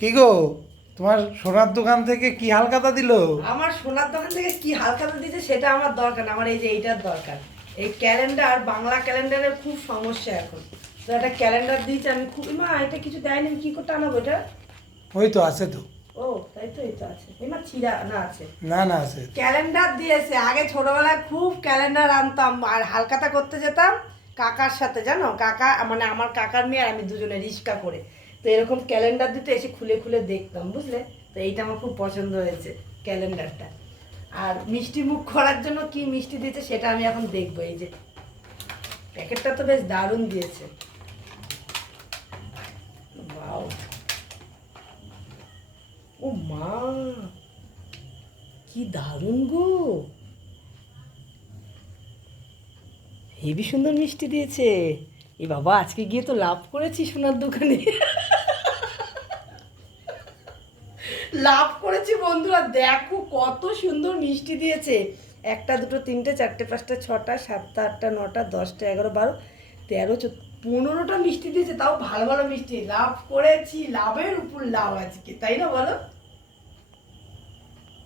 কি গো, তোমার সোনার দোকান থেকে কি হালখাতা দিল? আমার সোনার দোকান থেকে কি হালখাতা দিচ্ছে সেটা আমার দরকার না, আমার এই যে এইটার দরকার। এই ক্যালেন্ডার, বাংলা ক্যালেন্ডারের খুব সমস্যা এখন। তো একটা ক্যালেন্ডার দিয়েছে, আমি খুব, মা এটা কিছু দেয়নি, আমি কি করতে আনাবো এটা? ওই তো আছে তো। ও তাই তো, এই তো আছে, এই মা চিরা না আছে। না না আছে। ক্যালেন্ডার দিয়েছে। আগে ছোটবেলায় খুব ক্যালেন্ডার আনতাম আর হালখাতা করতে যেতাম কাকার সাথে, জানো, কাকা মানে আমার কাকার মেয়ে আর আমি দুজনে রিক্সা করে। তো এরকম ক্যালেন্ডার দিতে এসে খুলে খুলে দেখতাম, বুঝলে? তো এইটা আমার খুব পছন্দ হয়েছে ক্যালেন্ডারটা। আর মিষ্টি মুখ করার জন্য কি মিষ্টি দিয়েছে সেটা আমি এখন দেখবো। এই যে প্যাকেটটা তো বেশ দারুণ দিয়েছে। ওয়াও, ও মা, কি দারুণ গো, হেবি সুন্দর মিষ্টি দিয়েছে। এ বাবা, আজকে গিয়ে তো লাভ করেছি সোনার দোকানে। লাভ করেছি বন্ধুরা, দেখো কত সুন্দর মিষ্টি দিয়েছে। একটা, দুটো, তিনটে, চারটে, পাঁচটা, ছটা, সাতটা, আটটা, নটা, 10টা, 11, 12, 13, 15টা মিষ্টি দিয়েছে, তাও ভালো ভালো মিষ্টি। লাভ করেছি, লাভের উপর লাভ আজকে, তাই না বলো?